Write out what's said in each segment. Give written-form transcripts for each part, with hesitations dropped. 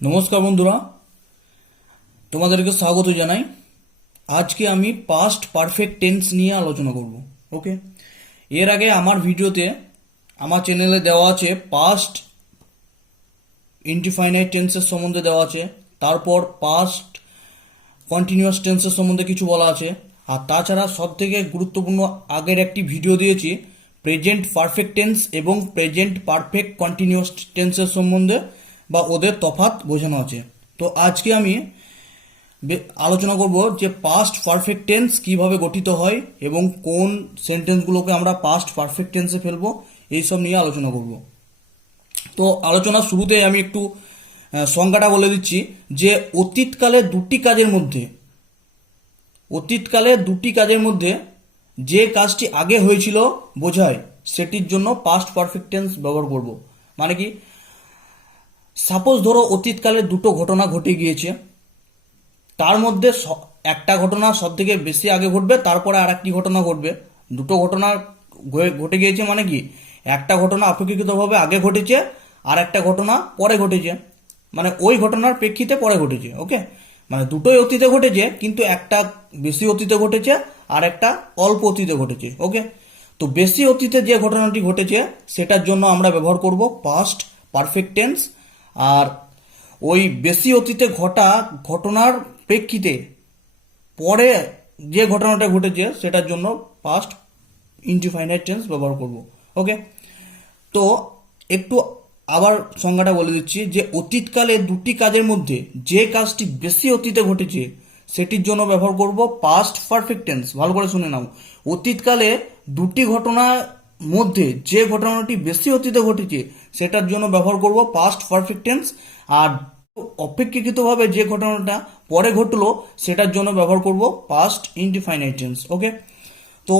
নমস্কার বন্ধুরা, তোমাদেরকে স্বাগত জানাই। আজকে আমি পাস্ট পারফেক্ট টেন্স নিয়ে আলোচনা করব। ওকে, এর আগে আমার ভিডিওতে আমার চ্যানেলে দেওয়া আছে পাস্ট ইনডিফাইনাইট টেন্সের সম্বন্ধে দেওয়া আছে, তারপর পাস্ট কন্টিনিউয়াস টেন্সের সম্বন্ধে কিছু বলা আছে, আর তাছাড়া সব থেকে গুরুত্বপূর্ণ আগের একটি ভিডিও দিয়েছি প্রেজেন্ট পারফেক্ট টেন্স এবং প্রেজেন্ট পারফেক্ট কন্টিনিউয়াস টেন্সের সম্বন্ধে বা ওদের তফাৎ বোঝানো আছে। তো আজকে আমি আলোচনা করব যে পাস্ট পারফেক্ট টেন্স কিভাবে গঠিত হয় এবং কোন সেন্টেন্সগুলোকে আমরা পাস্ট পারফেক্ট টেন্সে ফেলবো, এইসব নিয়ে আলোচনা করব। তো আলোচনার শুরুতে আমি একটু সংজ্ঞাটা বলে দিচ্ছি যে অতীতকালে দুটি কাজের মধ্যে যে কাজটি আগে হয়েছিল বোঝায় সেটির জন্য পাস্ট পারফেক্ট টেন্স ব্যবহার করব। মানে কি, সাপোজ ধরো অতীতকালে দুটো ঘটনা ঘটে গিয়েছে, তার মধ্যে একটা ঘটনা সব থেকে বেশি আগে ঘটবে, তারপরে আর একটি ঘটনা ঘটবে। দুটো ঘটনা ঘটে গিয়েছে মানে কি, একটা ঘটনা অপেক্ষাকৃতভাবে আগে ঘটেছে আর একটা ঘটনা পরে ঘটেছে, মানে ওই ঘটনার প্রেক্ষিতে পরে ঘটেছে। ওকে, মানে দুটোই অতীতে ঘটেছে, কিন্তু একটা বেশি অতীতে ঘটেছে আর একটা অল্প অতীতে ঘটেছে। ওকে, তো বেশি অতীতে যে ঘটনাটি ঘটেছে সেটার জন্য আমরা ব্যবহার করব পাস্ট পারফেক্ট টেন্স। আর ওই বেশি অতীতে ঘটা ঘটনার প্রেক্ষিতে পরে যে ঘটনাটা ঘটেছে সেটার জন্য পাস্ট ইনডিফাইনাইট টেন্স ব্যবহার করব। ওকে, তো একটু আবার সংজ্ঞাটা বলে দিচ্ছি যে অতীতকালে দুটি কাজের মধ্যে যে কাজটি বেশি অতীতে ঘটেছে সেটির জন্য ব্যবহার করব পাস্ট পারফেক্ট টেন্স। ভালো করে শুনে নাও, অতীতকালে দুটি ঘটনার মধ্যে যে ঘটনাটি বেশি অতীতে ঘটেছে সেটার জন্য ব্যবহার করব পাস্ট পারফেক্ট টেন্স। আর অপেক্ষাকৃতভাবে যে ঘটনাটা পরে ঘটলো সেটার জন্য ব্যবহার করব পাস্ট ইনডিফাইনাইট টেন্স। ওকে, তো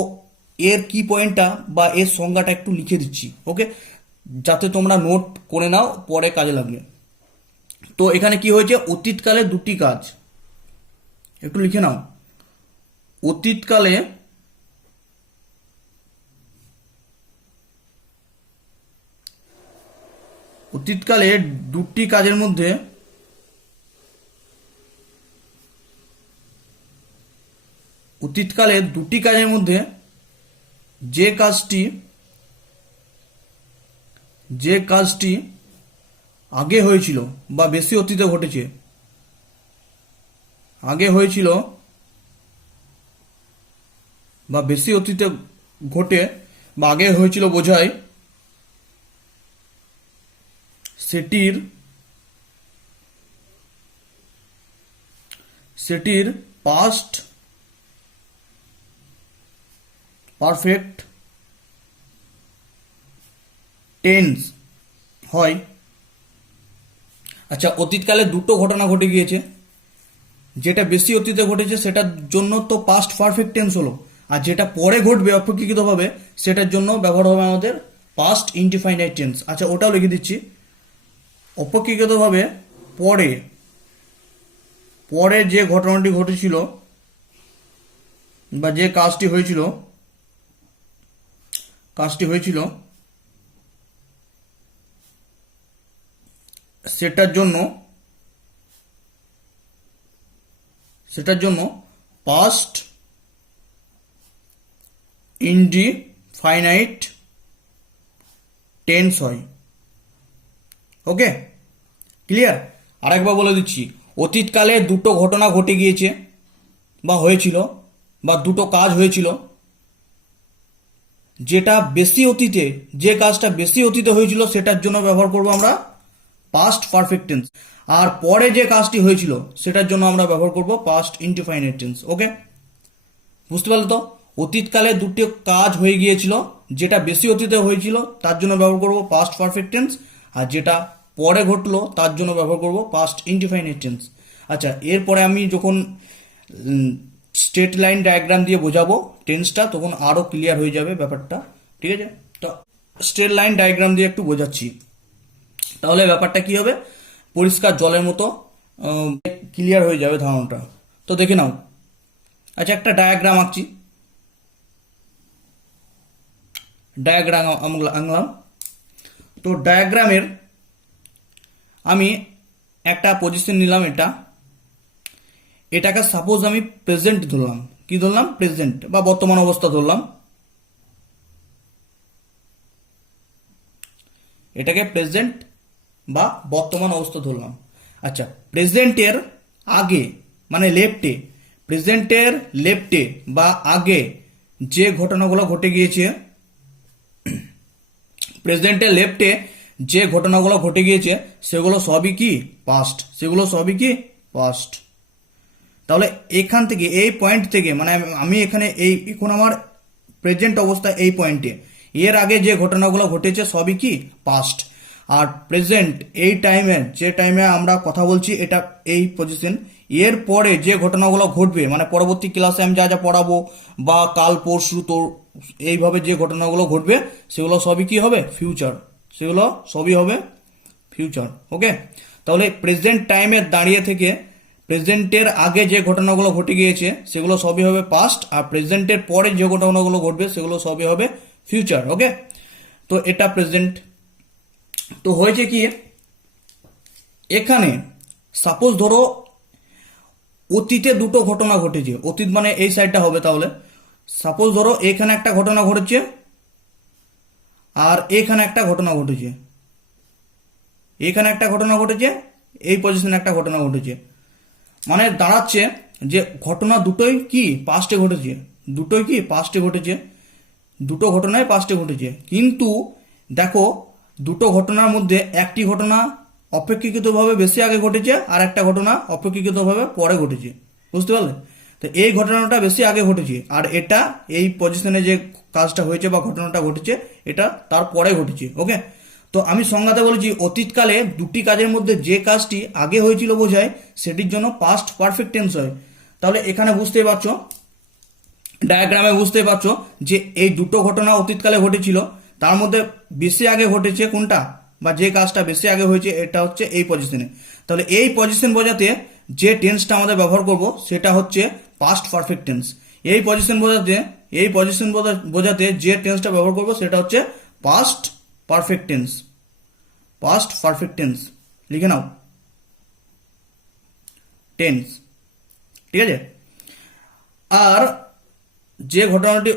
এর কি পয়েন্টটা বা এর সংজ্ঞাটা একটু লিখে দিচ্ছি। ওকে, যাতে তোমরা নোট করে নাও, পরে কাজে লাগবে। তো এখানে কি হয়েছে, অতীতকালে দুটি কাজ, একটু লিখে নাও। অতীতকালে অতীতকালে দুটি কাজের মধ্যে অতীতকালে দুটি কাজের মধ্যে যে কাজটি যে কাজটি আগে হয়েছিল বা বেশি অতীতে ঘটেছে, আগে হয়েছিল বা বেশি অতীতে ঘটে বা আগে হয়েছিল বোঝায় সেটির সেটির পাস্ট পারফেক্ট টেন্স হয়। আচ্ছা, অতীতকালে দুটো ঘটনা ঘটে গিয়েছে, যেটা বেশি অতীতে ঘটেছে সেটার জন্য তো পাস্ট পারফেক্ট টেন্স হলো, আর যেটা পরে ঘটবে অপেক্ষাকৃতভাবে সেটার জন্য ব্যবহার হবে আমাদের পাস্ট ইনডিফাইনাইট টেন্স। আচ্ছা, ওটাও লিখে দিচ্ছি। অপেক্ষাকৃতভাবে পরে পরে যে ঘটনাটি ঘটেছিল বা যে কাজটি হয়েছিল সেটার জন্য পাস্ট ইনডিফাইনাইট টেন্স হয়। ওকে, ক্লিয়ার? আরেকবার বলে দিচ্ছি, অতীতকালে দুটো ঘটনা ঘটে গিয়েছে বা হয়েছিল, বা দুটো কাজ হয়েছিল, যেটা বেশি অতীতে যে কাজটা বেশি অতীতে হয়েছিল সেটার জন্য ব্যবহার করব আমরা পাস্ট পারফেক্ট টেন্স। আর পরে যে কাজটি হয়েছিল সেটার জন্য আমরা ব্যবহার করব পাস্ট ইনডিফাইনাইট টেন্স। ওকে, বুঝতে পারলে তো? অতীতকালে দুটো কাজ হয়ে গিয়েছিল, যেটা বেশি অতীতে হয়েছিল তার জন্য ব্যবহার করব পাস্ট পারফেক্ট টেন্স, আর যেটা পরে ঘটলো তার জন্য ব্যবহার করব পাস্ট ইনডিফাইনাইট টেন্স। আচ্ছা, এরপরে আমি যখন স্ট্রেট লাইন ডায়াগ্রাম দিয়ে বোঝাবো টেন্সটা, তখন আরো ক্লিয়ার হয়ে যাবে ব্যাপারটা। ঠিক আছে, তো স্ট্রেট লাইন ডায়াগ্রাম দিয়ে একটু বোঝাচ্ছি, তাহলে ব্যাপারটা কি হবে, পরিষ্কার জলের মতো ক্লিয়ার হয়ে যাবে ধারণাটা। তো দেখে নাও। আচ্ছা, একটা ডায়াগ্রাম আঁকছি, আঁকলাম। তো ডায়াগ্রামের আমি একটা পজিশন নিলাম, এটাকে সাপোজ আমি প্রেজেন্ট ধরলাম। কি ধরলাম? প্রেজেন্ট বা বর্তমান অবস্থা ধরলাম। এটাকে প্রেজেন্ট বা বর্তমান অবস্থা ধরলাম। আচ্ছা, প্রেজেন্টের আগে মানে লেফটে, প্রেজেন্টের লেফটে বা আগে যে ঘটনাগুলো ঘটে গিয়েছে, প্রেজেন্টের লেফটে যে ঘটনাগুলো ঘটে গিয়েছে সেগুলো সবই কি? পাস্ট। সেগুলো সবই কি? পাস্ট। তাহলে এখান থেকে, এই পয়েন্ট থেকে, মানে আমি এখানে এখন আমার প্রেজেন্ট অবস্থা এই পয়েন্টে, এর আগে যে ঘটনাগুলো ঘটেছে সবই কি? পাস্ট। আর প্রেজেন্ট এই টাইমে, যে টাইমে আমরা কথা বলছি, এটা এই পজিশন, এর পরে যে ঘটনাগুলো ঘটবে, মানে পরবর্তী ক্লাসে আমি যা যা পড়াবো বা কাল পরশু, তো এইভাবে যে ঘটনাগুলো ঘটবে সেগুলো সবই কি হবে? ফিউচার। সেগুলো সবই হবে ফিউচার। ওকে, তাহলে প্রেজেন্ট টাইমে দাঁড়িয়ে থেকে প্রেজেন্টের আগে যে ঘটনাগুলো ঘটে গিয়েছে সেগুলো সবই হবে পাস্ট, আর প্রেজেন্টের পরে যে ঘটনাগুলো ঘটবে সেগুলো সবই হবে ফিউচার। ওকে, তো এটা প্রেজেন্ট। তো হয়েছে কি, এখানে সাপোজ ধরো অতীতে দুটো ঘটনা ঘটেছে, অতীত মানে এই সাইডটা হবে, তাহলে সাপোজ ধরো এখানে একটা ঘটনা ঘটেছে আর এখানে একটা ঘটনা ঘটেছে, এখানে একটা ঘটনা ঘটেছে, এই পজিশনে একটা ঘটনা ঘটেছে, মানে দাঁড়াচ্ছে যে ঘটনা দুটোই কি? পাস্টে ঘটেছে। দুটোই কি? পাস্টে ঘটেছে। দুটো ঘটনাই পাস্টে ঘটেছে, কিন্তু দেখো দুটো ঘটনার মধ্যে একটি ঘটনা অপেক্ষাকৃতভাবে বেশি আগে ঘটেছে আর একটা ঘটনা অপেক্ষাকৃতভাবে পরে ঘটেছে। বুঝতে পারলে? তো এই ঘটনাটা বেশি আগে ঘটেছে, আর এটা এই পজিশনে যে কাজটা হয়েছে বা ঘটনাটা ঘটেছে এটা তার পরে ঘটেছে। ওকে, তো আমি সংজ্ঞাতে বলেছি অতীতকালে দুটি কাজের মধ্যে যে কাজটি আগে হয়েছিল বোঝায় সেটির জন্য পাস্ট পারফেক্ট টেন্স হয়। তাহলে এখানে বুঝতেই পারছো, ডায়াগ্রামে বুঝতেই পারছো যে এই দুটো ঘটনা অতীতকালে ঘটেছিল, তার মধ্যে বেশি আগে ঘটেছে কোনটা, বা যে কাজটা বেশি আগে হয়েছে এটা হচ্ছে এই পজিশনে। তাহলে এই পজিশন বোঝাতে যে টেন্সটা আমাদের ব্যবহার করব সেটা হচ্ছে পাস্ট পারফেক্ট টেন্স। এই পজিশন বোঝাতে, এই পজিশন বোঝাতে যে টেন্সটা ব্যবহার করব সেটা হচ্ছে past perfect tense. Past perfect tense লিখে নাও, টেন্স। ঠিক আছে, আর যে ঘটনাটি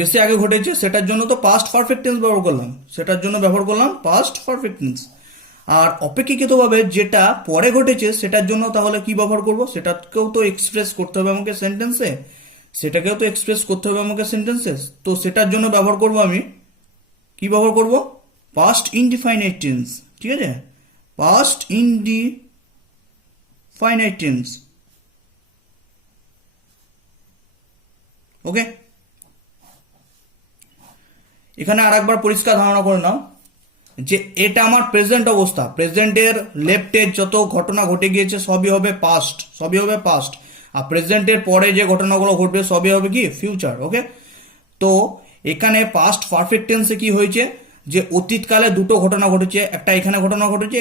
বেশি আগে ঘটেছে সেটার জন্য তো পাস্ট পারফেক্ট টেন্স ব্যবহার করলাম, সেটার জন্য ব্যবহার করলাম পাস্ট পারফেক্ট টেন্স। আর অপেক্ষাকৃতভাবে যেটা পরে ঘটেছে সেটার জন্য তাহলে কি ব্যবহার করব? সেটাকেও তো এক্সপ্রেস করতে হবে আমাকে সেন্টেন্সে, সেটাকেও তো এক্সপ্রেস করতে হবে আমাকে সেন্টেন্সে। তো সেটার জন্য ব্যবহার করব আমি, কি ব্যবহার করব? Past indefinite tense. ঠিক আছে, পাস্ট ইনডিফাইনাইট টেন্স। ওকে, এখানে আর একবার পরিষ্কার ধারণা করে নাও যে এটা আমার প্রেজেন্ট অবস্থা, প্রেজেন্টের লেফটে যত ঘটনা ঘটে গিয়েছে সবই হবে পাস্ট, সবই হবে পাস্ট, আর প্রেজেন্টের পরে যে ঘটনাগুলো ঘটবে সবই হবে কি? ফিউচার। ওকে, তো এখানে পাস্ট পারফেক্ট টেন্সে কি হয়েছে যে অতীতকালে দুটো ঘটনা ঘটেছে, একটা এখানে ঘটনা ঘটেছে,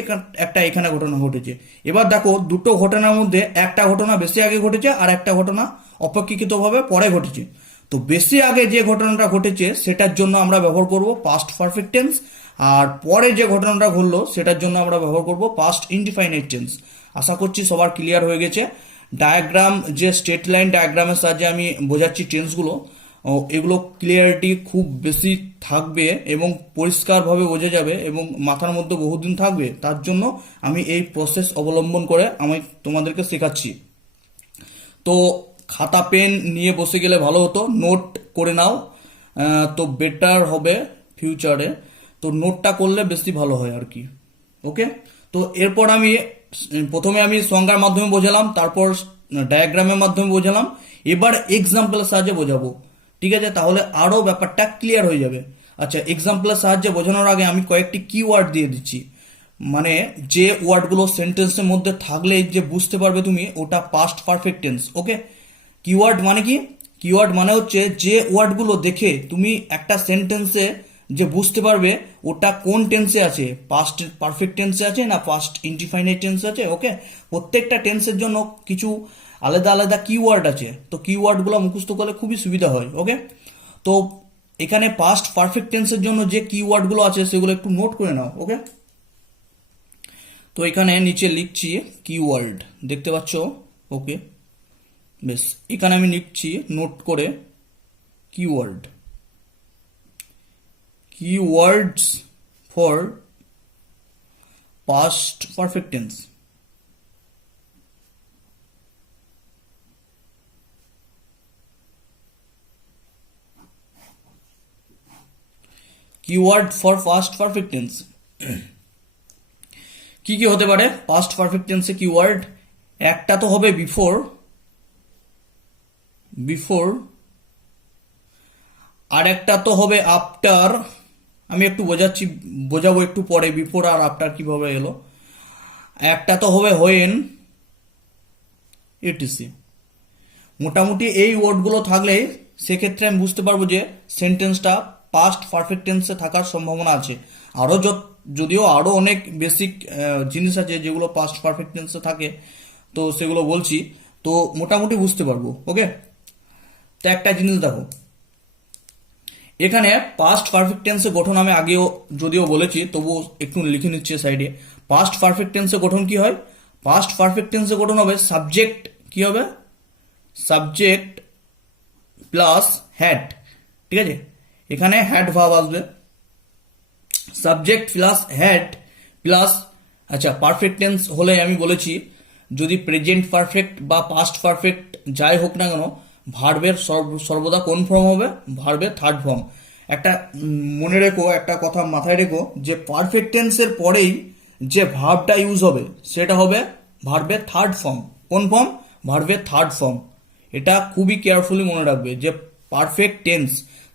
একটা এখানে ঘটনা ঘটেছে। এবার দেখো দুটো ঘটনার মধ্যে একটা ঘটনা বেশি আগে ঘটেছে আর একটা ঘটনা অপেক্ষাকৃতভাবে পরে ঘটেছে। তো বেশি আগে যে ঘটনাটা ঘটেছে সেটার জন্য আমরা ব্যবহার করব পাস্ট পারফেক্ট টেন্স, আর পরে যে ঘটনাটা ঘটলো সেটার জন্য আমরা ব্যবহার করব পাস্ট ইনডিফাইনাইট টেন্স। আশা করছি সবার ক্লিয়ার হয়ে গেছে। ডায়াগ্রাম, যে স্ট্রেট লাইন ডায়াগ্রামের সাহায্যে আমি বোঝাচ্ছি টেন্সগুলো, এগুলো ক্লিয়ারিটি খুব বেশি থাকবে এবং পরিষ্কারভাবে বোঝা যাবে এবং মাথার মধ্যে বহুদিন থাকবে, তার জন্য আমি এই প্রসেস অবলম্বন করে আমি তোমাদেরকে শেখাচ্ছি। তো খাতা পেন নিয়ে বসে গেলে ভালো হতো, নোট করে নাও, তো বেটার হবে ফিউচারে। তো নোটটা করলে বেশি ভালো হয় আর কি। ওকে, তো এরপর আমি প্রথমে আমি সংজ্ঞার মাধ্যমে বোঝালাম, তারপর ডায়াগ্রামের মাধ্যমে বোঝালাম, এবার এক্সাম্পলের সাহায্যে বোঝাবো। ঠিক আছে, তাহলে আরো ব্যাপারটা ক্লিয়ার হয়ে যাবে। আচ্ছা, এক্সাম্পলের সাহায্যে বোঝানোর আগে আমি কয়েকটি কিওয়ার্ড দিয়ে দিচ্ছি, মানে যে ওয়ার্ডগুলো সেন্টেন্সের মধ্যে থাকলে যে বুঝতে পারবে তুমি ওটা পাস্ট পারফেক্ট টেন্স। ওকে, কিওয়ার্ড মানে কি? কিওয়ার্ড মানে হচ্ছে যে ওয়ার্ডগুলো দেখে তুমি একটা সেন্টেন্সে যে বুঝতে পারবে ওটা কোন টেন্সে আছে, পাস্ট পারফেক্ট টেন্সে আছে না পাস্ট ইনডিফাইনাইট টেন্সে আছে। ওকে, প্রত্যেকটা টেন্সের জন্য কিছু আলাদা আলাদা কিওয়ার্ড আছে, তো কিওয়ার্ডগুলো মুখস্থ করলে খুবই সুবিধা হয়। ওকে, তো এখানে পাস্ট পারফেক্ট টেন্সের জন্য যে কিওয়ার্ডগুলো আছে সেগুলো একটু নোট করে নাও। ওকে, তো তো এখানে নিচে লিখছি কিওয়ার্ড, দেখতে পাচ্ছ? ওকে, বেশ, এখানে আমি লিখছি নোট করে keyword, keywords for past perfect tense. Keyword for past perfect tense. কি কি হতে পারে past perfect tense এ কিওয়ার্ড? একটা তো হবে বিফোর, আর একটা তো হবে আফটার। আমি একটু বোঝাবো একটু পরে বিফোর আর আফটার কিভাবে এলো। একটা তো হবে হোয়েন, ইটিসি। মোটামুটি এই ওয়ার্ডগুলো থাকলে সেক্ষেত্রে আমি বুঝতে পারবো যে সেন্টেন্সটা পাস্ট পারফেক্ট টেন্সে থাকার সম্ভাবনা আছে। আরও যদিও আরও অনেক বেসিক জিনিস আছে যেগুলো পাস্ট পারফেক্ট টেন্সে থাকে, তো সেগুলো বলছি, তো মোটামুটি বুঝতে পারবো। ওকে, তো একটা জিনিস দেখো, এখানে পাস্ট পারফেক্ট টেন্সের গঠন আমি আগেও যদিও বলেছি, তবুও একটু লিখে নিচ্ছি সাইডে। পাস্ট পারফেক্ট টেন্সের গঠন কি হয়? পাস্ট পারফেক্ট টেন্সের গঠন হবে সাবজেক্ট, কি হবে? সাবজেক্ট প্লাস হ্যাড, ঠিক আছে? এখানে হ্যাড ভার্ব আসবে, সাবজেক্ট প্লাস হ্যাড প্লাস, আচ্ছা পারফেক্ট টেন্স হলে আমি বলেছি যদি প্রেজেন্ট পারফেক্ট বা পাস্ট পারফেক্ট যাই হোক না কেন, ভার্বের সর্বদা কোন ফর্ম হবে? ভার্বের থার্ড ফর্ম। একটা মনে রেখো, একটা কথা মাথায় রেখো, যে পারফেক্ট টেন্সের পরেই যে ভার্বটা ইউজ হবে সেটা হবে ভার্বের থার্ড ফর্ম। কোন ফর্ম? ভার্বের থার্ড ফর্ম। এটা খুবই কেয়ারফুলি মনে রাখবে যে পারফেক্ট টেন্স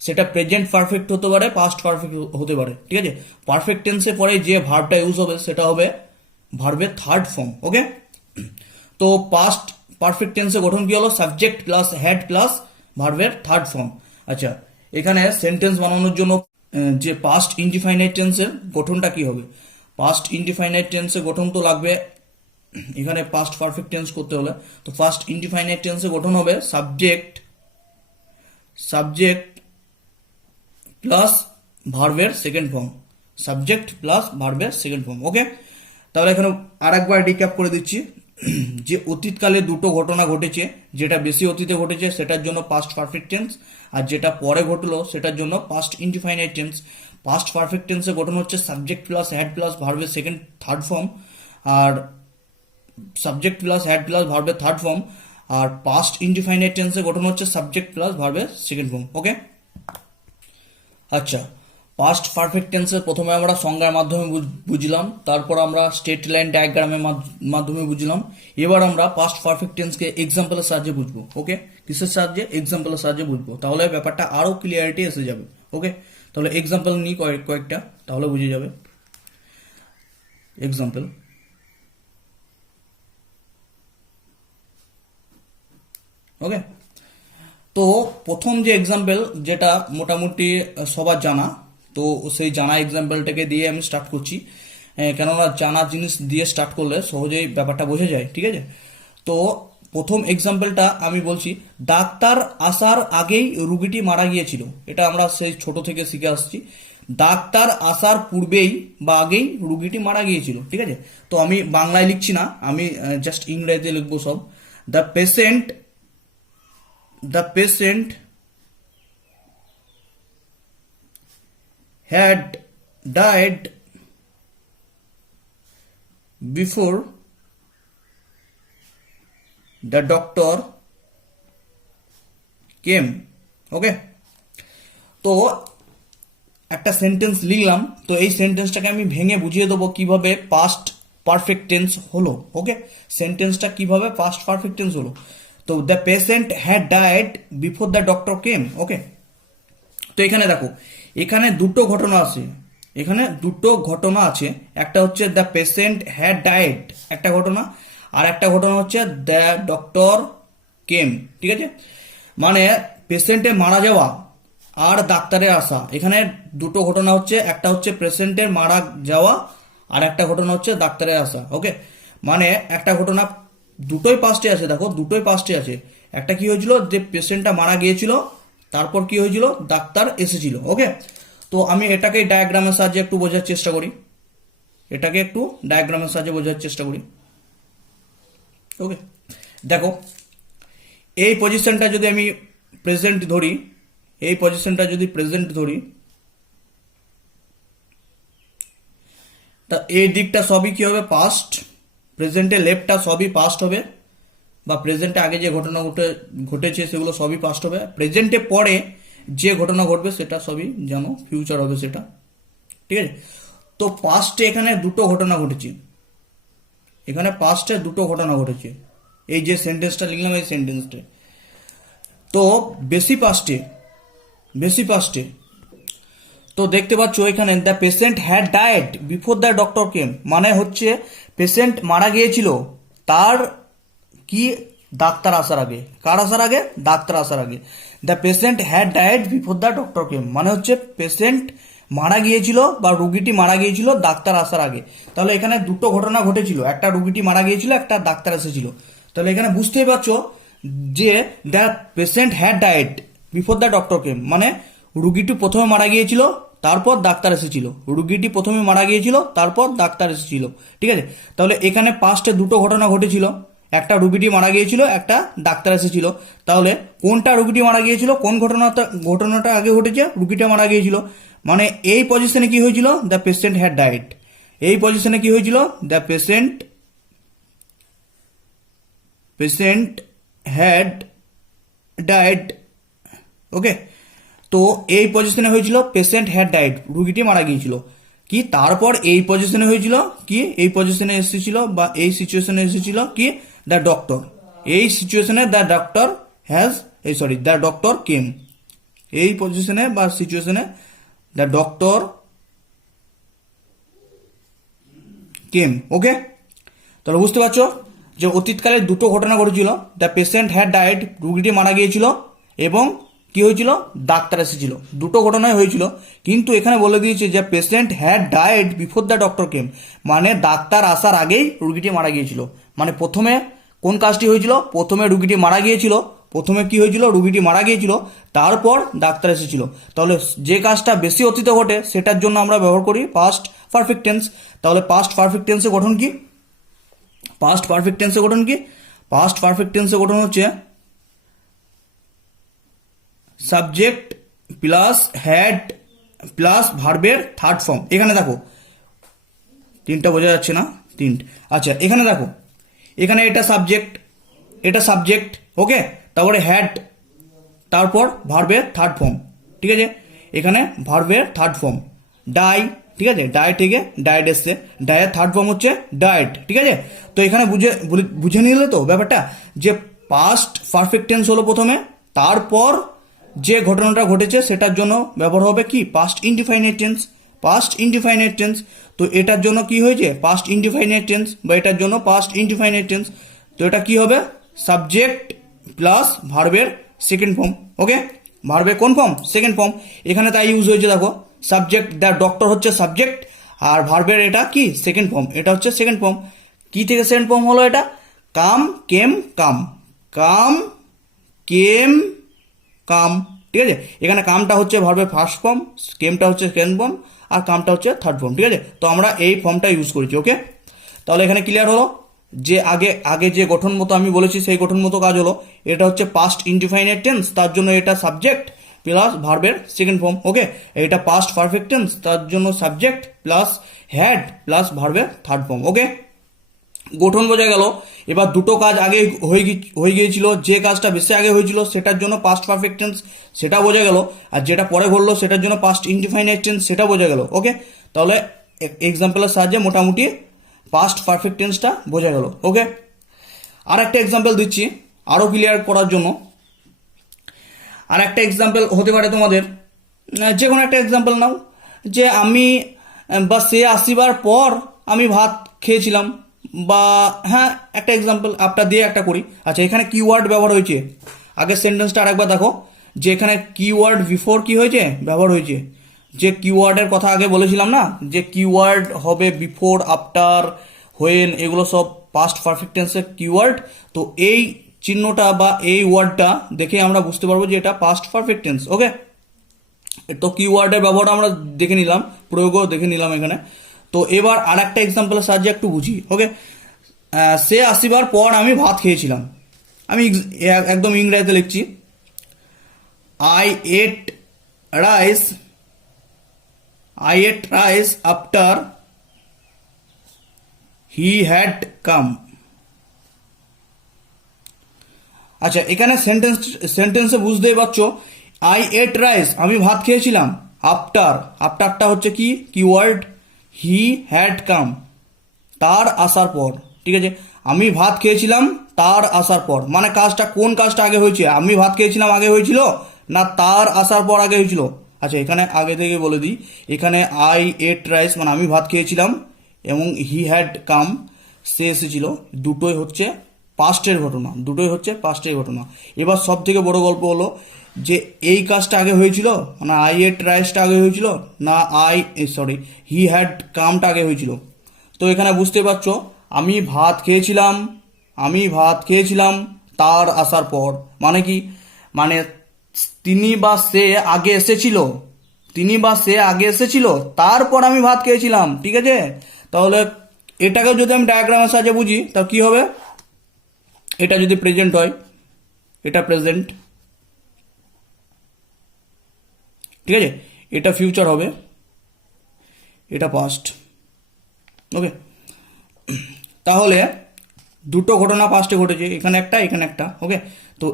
সেটা প্রেজেন্ট পারফেক্ট হতে পারে, পাস্ট পারফেক্ট হতে পারে, ঠিক আছে? পারফেক্ট টেন্সের পরে যে ভার্বটা ইউজ হবে সেটা হবে ভার্বের থার্ড ফর্ম। ওকে, তো পাস্ট পারফেক্ট টেন্সের গঠন কি হলো? সাবজেক্ট প্লাস হ্যাড প্লাস ভার্বের থার্ড ফর্ম। আচ্ছা, এখানে সেন্টেন্স বানানোর জন্য যে পাস্ট ইনডিফাইনাইট টেন্সের গঠনটা কি হবে? পাস্ট ইনডিফাইনাইট টেন্সের গঠন তো লাগবে এখানে পাস্ট পারফেক্ট টেন্স করতে হলে, তো ফার্স্ট ইনডিফাইনাইট টেন্সের গঠন হবে সাবজেক্ট প্লাস ভার্বের সেকেন্ড ফর্ম, সাবজেক্ট প্লাস ভার্বের সেকেন্ড ফর্ম। ওকে, তাহলে এখানে আরেকবার রিক্যাপ করে দিচ্ছি যে অতীতকালে দুটো ঘটনা ঘটেছে, যেটা বেশি অতীতে ঘটেছে সেটার জন্য পাস্ট পারফেক্ট টেন্স, আর যেটা পরে ঘটলো সেটার জন্য past indefinite tense. Past perfect টেন্সের গঠন হচ্ছে সাবজেক্ট প্লাস হ্যাড প্লাস ভার্বের সেকেন্ড থার্ড ফর্ম, আর সাবজেক্ট প্লাস হ্যাড প্লাস ভার্বের থার্ড ফর্ম। আর পাস্ট ইনডিফাইনাইট টেন্সের গঠন হচ্ছে সাবজেক্ট প্লাস ভার্বের সেকেন্ড ফর্ম। ওকে, আচ্ছা, পাস্ট পারফেক্ট টেন্সের প্রথমে আমরা সংজ্ঞার মাধ্যমে বুঝলাম, তারপর আমরা স্টেট লাইন ডায়াগ্রামের মাধ্যমে বুঝলাম। এবার আমরা পাস্ট পারফেক্ট টেন্সকে এক্সাম্পলের সাহায্যে বুঝবো। ওকে, কিসের সাহায্যে? এক্সাম্পলের সাহায্যে বুঝবো, তাহলে ব্যাপারটা আরো ক্লিয়ারিটি এসে যাবে। ওকে, তাহলে এক্সাম্পল নিই কয়েকটা, তাহলে বুঝে যাবে। এক্সাম্পল, ওকে, তো প্রথম যে এক্সাম্পল যেটা মোটামুটি সবার জানা, তো সেই জানা এক্সাম্পলটাকে দিয়ে আমি স্টার্ট করছি, কেননা জানা জিনিস দিয়ে স্টার্ট করলে সহজেই ব্যাপারটা বোঝা যায়, ঠিক আছে? তো প্রথম এক্সাম্পলটা আমি বলছি, ডাক্তার আসার আগেই রুগীটি মারা গিয়েছিল। এটা আমরা সেই ছোট থেকে শিখে আসছি, ডাক্তার আসার পূর্বেই বা আগেই রুগীটি মারা গিয়েছিল, ঠিক আছে? তো আমি বাংলায় লিখছি না, আমি জাস্ট ইংরেজিতে লিখবো সব। The patient had died before the doctor came. ওকে, তো একটা সেন্টেন্স লিখলাম, তো এই সেন্টেন্সটাকে আমি ভেঙে বুঝিয়ে দেবো কিভাবে পাস্ট পারফেক্ট টেন্স হলো। ওকে, সেন্টেন্সটা কিভাবে পাস্ট পারফেক্ট টেন্স হলো। তো the patient had died before the doctor came. Okay, তো এখানে দেখো, এখানে দুটো ঘটনা আছে, একটা হচ্ছে দ্য পেশেন্ট হ্যাড ডায়েড একটা ঘটনা, আর একটা ঘটনা হচ্ছে দ্য ডক্টর কেম, ঠিক আছে? মানে পেশেন্টের মারা যাওয়া আর ডাক্তারের আসা, এখানে দুটো ঘটনা হচ্ছে, একটা হচ্ছে পেশেন্টের মারা যাওয়া আর একটা ঘটনা হচ্ছে ডাক্তারের আসা। ওকে, মানে একটা ঘটনা দুটোই পাস্টে আছে, দেখো দুটোই পাস্টে আছে। একটা কি হয়েছিল, যে পেশেন্টটা মারা গিয়েছিল, তারপর কি হয়েছিল, ডাক্তার এসেছিল। ওকে, তো আমি এটাকে ডায়াগ্রামের সাহায্যে একটু বোঝার চেষ্টা করি। এটাকে একটু ডায়াগ্রামের সাহায্যে বোঝার চেষ্টা করি। ওকে, দেখো এই পজিশনটা যদি আমি প্রেজেন্ট ধরি, এই পজিশনটা যদি প্রেজেন্ট ধরি, তা এই দিকটা সবই কি হবে, পাস্ট। প্রেজেন্টে লেফটটা সবই পাস্ট হবে, বা প্রেজেন্টে আগে যে ঘটনা ঘটেছে সেগুলো সবই পাস্ট হবে। প্রেজেন্টে পরে যে ঘটনা ঘটবে সেটা সবই জানো ফিউচার হবে সেটা, ঠিক আছে। তো পাস্টে এখানে দুটো ঘটনা ঘটেছে, এখানে পাস্টে দুটো ঘটনা ঘটেছে, এই যে সেন্টেন্সটা লিখলাম এই সেন্টেন্সটা। তো বেশি পাস্টে তো দেখতে পাচ্ছ এখানে the patient had died before the doctor কেম, মানে হচ্ছে পেশেন্ট মারা গিয়েছিল তার কি ডাক্তার আসার আগে। কার আসার আগে? ডাক্তার আসার আগে। The patient had died before the doctor কেম, মানে হচ্ছে পেশেন্ট মারা গিয়েছিল বা রুগীটি মারা গিয়েছিল ডাক্তার আসার আগে। তাহলে এখানে দুটো ঘটনা ঘটেছিল, একটা রুগীটি মারা গিয়েছিল, একটা ডাক্তার এসেছিল। তাহলে এখানে বুঝতেই পারছো যে the patient had died before the doctor কেম, মানে রুগীটি প্রথমে মারা গিয়েছিল তারপর ডাক্তার এসেছিল, রুগীটি প্রথমে মারা গিয়েছিল তারপর ডাক্তার এসেছিল, ঠিক আছে। তাহলে এখানে পাস্টে দুটো ঘটনা ঘটেছিল, একটা রুগীটি মারা গিয়েছিল, একটা ডাক্তার এসেছিল। তাহলে কোনটা রুগীটি মারা গিয়েছিল, কোন ঘটনাটা আগে ঘটেছে, রুগীটা মারা গিয়েছিল, মানে এই পজিশনে কি হয়েছিল, দ্য পেশেন্ট হ্যাড ডায়েড। এই পজিশনে কি হয়েছিল, দ্য পেশেন্ট হ্যাড ডায়েড। ওকে, তো এই পজিশনে হয়েছিল পেশেন্ট হ্যাড ডায়েড, রুগীটি মারা গিয়েছিল। কি তারপর এই পজিশনে হয়েছিল কি, এই পজিশনে এসেছিল বা এই সিচুয়েশনে এসেছিল কি, দ্য ডক্টর। এই সিচুয়েশনে দ্য ডক্টর দ্য ডক্টর কেম। এই পজিশনে বা সিচুয়েশনে দ্য ডক্টর কেম। ওকে, তাহলে বুঝতে পারছো যে অতীতকালে দুটো ঘটনা ঘটেছিল, দ্য পেশেন্ট হ্যাড ডায়েড, রুগীটি মারা গিয়েছিল, এবং কি হয়েছিল, ডাক্তার এসেছিল। দুটো ঘটনাই হয়েছিল, কিন্তু এখানে বলে দিয়েছে যে patient had died before the doctor কেম, মানে ডাক্তার আসার আগেই রুগীটি মারা গিয়েছিল। মানে প্রথমে কোন কাজটি হয়েছিল, প্রথমে রুগীটি মারা গিয়েছিল, প্রথমে কি হয়েছিল, রুগীটি মারা গিয়েছিল, তারপর ডাক্তার এসেছিল। তাহলে যে কাজটা বেশি অতীতে ঘটে সেটার জন্য আমরা ব্যবহার করি পাস্ট পারফেক্ট টেন্স। তাহলে পাস্ট পারফেক্ট টেন্সের গঠন কি, পাস্ট পারফেক্ট টেন্সের গঠন কি, পাস্ট পারফেক্ট টেন্সের গঠন হচ্ছে সাবজেক্ট প্লাস হ্যাড প্লাস ভার্বের থার্ড ফর্ম। এখানে দেখো তিনটা বোঝা যাচ্ছে না, আচ্ছা এখানে দেখো, এখানে এটা সাবজেক্ট, ওকে, তারপরে হ্যাড, তারপর ভার্বের থার্ড ফর্ম, ঠিক আছে। এখানে ভার্বের থার্ড ফর্ম ডাই, ঠিক আছে, ডাই থেকে ডায়েট এসছে, ডায়ের থার্ড ফর্ম হচ্ছে ডায়েট, ঠিক আছে। তো এখানে বুঝে নিলে তো ব্যাপারটা, যে পাস্ট পারফেক্ট টেন্স হলো প্রথমে, তারপর যে ঘটনাটা ঘটেছে সেটার জন্য ব্যবহার হবে কি, past indefinite tense, past indefinite tense. তো এটার জন্য কি হয়েছে, পাস্ট ইনডিফাইনাইট টেন্স, বা এটার জন্য পাস্ট ইনডিফাইনাইট টেন্স। তো এটা কি হবে, সাবজেক্ট প্লাস ভার্বের সেকেন্ড ফর্ম। ওকে, ভার্বের কোন ফর্ম, সেকেন্ড ফর্ম। এখানে তাই ইউজ হয়েছে, দেখো সাবজেক্ট, দ্য ডক্টর হচ্ছে সাবজেক্ট, আর ভার্বের এটা কি, সেকেন্ড ফর্ম, এটা হচ্ছে সেকেন্ড ফর্ম। কি থেকে সেকেন্ড ফর্ম হলো এটা, কাম কেম কাম, কাম কেম কাম, ঠিক আছে। এখানে কামটা হচ্ছে ভার্বের ফার্স্ট ফর্ম, কেমটা হচ্ছে সেকেন্ড ফর্ম, আর কামটা হচ্ছে থার্ড ফর্ম, ঠিক আছে। তো আমরা এই ফর্মটা ইউজ করেছি। ওকে, তাহলে এখানে ক্লিয়ার হলো যে আগে যে গঠন মতো আমি বলেছি সেই গঠন মতো কাজ হলো। এটা হচ্ছে পাস্ট ইনডিফাইনাইট টেন্স, তার জন্য এটা সাবজেক্ট প্লাস ভার্বের সেকেন্ড ফর্ম। ওকে, এটা পাস্ট পারফেক্ট টেন্স, তার জন্য সাবজেক্ট প্লাস হ্যাড প্লাস ভার্বের থার্ড ফর্ম। ওকে, গঠন বোঝা গেল। এবার দুটো কাজ আগে হয়ে গিয়েছিল, যে কাজটা বেশি আগে হয়েছিল সেটার জন্য পাস্ট পারফেক্ট টেন্স, সেটা বোঝা গেল, আর যেটা পরে ঘটলো সেটার জন্য পাস্ট ইনডিফাইনাইট টেন্স, সেটা বোঝা গেল। ওকে, তাহলে এক্সাম্পলের সাহায্যে মোটামুটি পাস্ট পারফেক্ট টেন্সটা বোঝা গেল। ওকে, আর একটা এক্সাম্পল দিচ্ছি আরও ক্লিয়ার করার জন্য। আর একটা এক্সাম্পল হতে পারে তোমাদের, যে কোনো একটা এক্সাম্পল নাও, যে আমি বা সে আসিবার পর আমি ভাত খেয়েছিলাম, বা হ্যাঁ একটা এক্সাম্পল আপনার দিয়ে একটা করি। আচ্ছা, এখানে কিওয়ার্ড ব্যবহার হয়েছে, আগের সেন্টেন্সটা আরেকবার দেখো, যে এখানে কিওয়ার্ড বিফোর কি হয়েছে, ব্যবহার হয়েছে। যে কিওয়ার্ডের কথা আগে বলেছিলাম না, যে কিওয়ার্ড হবে বিফোর, আফটার, হোয়েন, এগুলো সব পাস্ট পারফেক্ট টেন্সের কিওয়ার্ড। তো এই চিহ্নটা বা এই ওয়ার্ডটা দেখে আমরা বুঝতে পারবো যে এটা পাস্ট পারফেক্ট টেন্স। ওকে, তো কিওয়ার্ডের ব্যবহার আমরা দেখে নিলাম, প্রয়োগও দেখে নিলাম এখানে। তো এবার আর একটা এক্সাম্পলের সাহায্যে একটু বুঝি। ওকে, সে আসিবার পর আমি ভাত খেয়েছিলাম। আমি একদম ইংরেজিতে লিখছি, I ate rice after he had come. আচ্ছা, এখানে সেন্টেন্সে বুঝতেই পারছো, আই এট রাইস আমি ভাত খেয়েছিলাম, আফটারটা হচ্ছে কি কিওয়ার্ড, হি হ্যাড কাম তার আসার পর। ঠিক আছে, আমি ভাত খেয়েছিলাম তার আসার পর, মানে কোন কাজটা আগে হয়েছে? আমি ভাত খেয়েছিলাম আগে হয়েছিল না তার আসার পর আগে হয়েছিল? আচ্ছা, এখানে আগে থেকে বলে দিই, এখানে আই এট রাইস মানে আমি ভাত খেয়েছিলাম এবং হি হ্যাড কাম সে এসেছিল, দুটোই হচ্ছে পাস্টের ঘটনা। এবার সব থেকে বড় গল্প হলো যে এই কাজটা আগে হয়েছিল, মানে আই এট রাইসটা আগে হয়েছিল না হি হ্যাড কামটা আগে হয়েছিল। তো এখানে বুঝতে পারছো, আমি ভাত খেয়েছিলাম তার আসার পর, মানে কি, মানে তিনি বা সে আগে এসেছিল তারপর আমি ভাত খেয়েছিলাম। ঠিক আছে, তাহলে এটাকে যদি আমি ডায়াগ্রামের সাহায্যে বুঝি তা কি হবে? এটা যদি প্রেজেন্ট হয়, এটা প্রেজেন্ট, ঠিক আছে, এটা ফিউচার হবে, এটা পাস্ট। ওকে, তাহলে দুটো ঘটনা পাস্টে ঘটেছে, এখানে একটা। ওকে, তো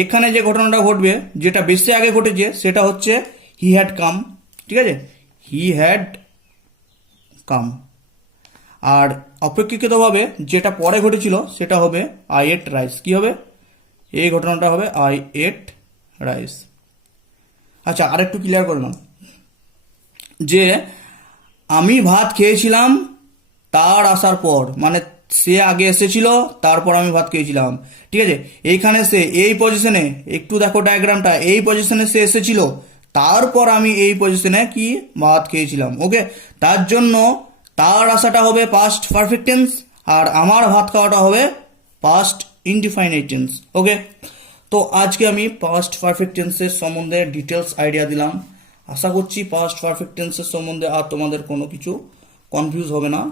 এখানে যে ঘটনাটা ঘটবে, যেটা বেশি আগে ঘটেছে সেটা হচ্ছে হি হ্যাড কাম। ঠিক আছে, হি হ্যাড কাম। আর অপেক্ষাকৃতভাবে যেটা পরে ঘটেছিল সেটা হবে আই এট রাইস। কি হবে? এই ঘটনাটা হবে আই এট রাইস। আচ্ছা, আরেকটু ক্লিয়ার করলাম যে আমি ভাত খেয়েছিলাম তার আসার পর, মানে সে আগে এসেছিল তারপর আমি ভাত খেয়েছিলাম। ঠিক আছে, এইখানে সে এই পজিশনে, একটু দেখো ডায়াগ্রামটা, এই পজিশনে সে এসেছিল তারপর আমি এই পজিশনে কি ভাত খেয়েছিলাম। ওকে, তার জন্য তার আসাটা হবে পাস্ট পারফেক্ট টেন্স আর আমার ভাত খাওয়াটা হবে পাস্ট ইনডিফাইনাইট টেন্স। ওকে, তো আজকে আমি পাস্ট পারফেক্ট টেন্সের সম্বন্ধে ডিটেলস আইডিয়া দিলাম। আশা করছি পাস্ট পারফেক্ট টেন্সের সম্বন্ধে আর তোমাদের কোনো কিছু কনফিউজ হবে না।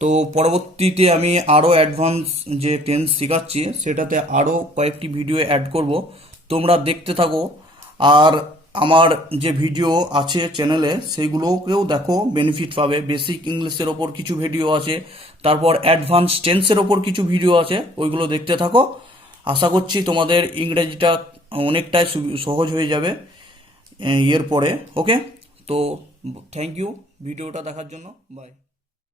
তো পরবর্তীতে আমি আরও অ্যাডভান্স যে টেন্স শেখাচ্ছি সেটাতে আরও কয়েকটি ভিডিও অ্যাড করব, তোমরা দেখতে থাকো। আর আমার যে ভিডিও আছে চ্যানেলে সেইগুলোকেও দেখো, বেনিফিট পাবে। বেসিক ইংলিশের ওপর কিছু ভিডিও আছে, তারপর অ্যাডভান্স টেন্সের ওপর কিছু ভিডিও আছে, ওইগুলো দেখতে থাকো। আশা করছি তোমাদের ইংরেজিটা অনেকটাই সহজ হয়ে যাবে এর পরে। ওকে, তো থ্যাংক ইউ ভিডিওটা দেখার জন্য, বাই।